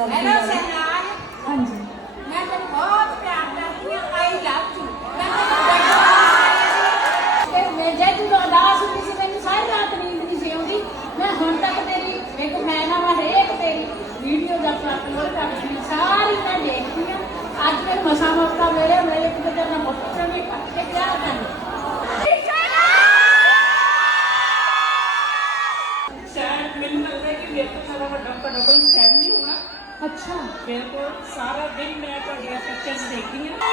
Hello Shehnaaz ਹਾਂਜੀ ਮੈਂ ਤੁਹਾਨੂੰ ਬਹੁਤ ਪਿਆਰ ਕਰਦੀ ਹਾਂ ਆਈ ਲਵ ਯੂ ਮੈਂ ਤੁਹਾਨੂੰ ਮੈਂ ਜੇ ਤੂੰ ਅਰਦਾਸ ਹੁੰਦੀ ਸੀ ਮੈਨੂੰ ਸਾਰੀ ਰਾਤ ਨੀਂਦ ਨਹੀਂ ਸੀ ਆਉਂਦੀ ਮੈਂ ਹੁਣ ਤੱਕ ਤੇਰੀ ਇੱਕ ਮੈਂ ਨਾ ਮੈਂ ਹਰੇਕ ਤੇਰੀ ਵੀਡੀਓ ਦਾ ਅਪਲੋਡ ਕਰਦੀ ਸਾਰੀ ਮੈਂ ਦੇਖਦੀ ਹਾਂ ਅੱਜ ਮੈਂ ਮਸਾ ਮੌਕਾ ਮਿਲਿਆ ਮੈਂ ਇੱਕ ਦਿਨ ਨਾ ਮੌਕਾ ਵੀ ਕੱਟੇ ਕਿਹਾ ਕਰਨੀ ਮੈਨੂੰ ਲੱਗਦਾ ਕਿ ਮੇਰੇ ਤੋਂ ਸਾਰਾ ਵੱਡਾ ਤੁਹਾਡਾ ਕੋਈ ਫੈਨ ਨਹੀਂ अच्छा मेरे को तो सारा दिन मैं तो पिक्चर्स देखी है।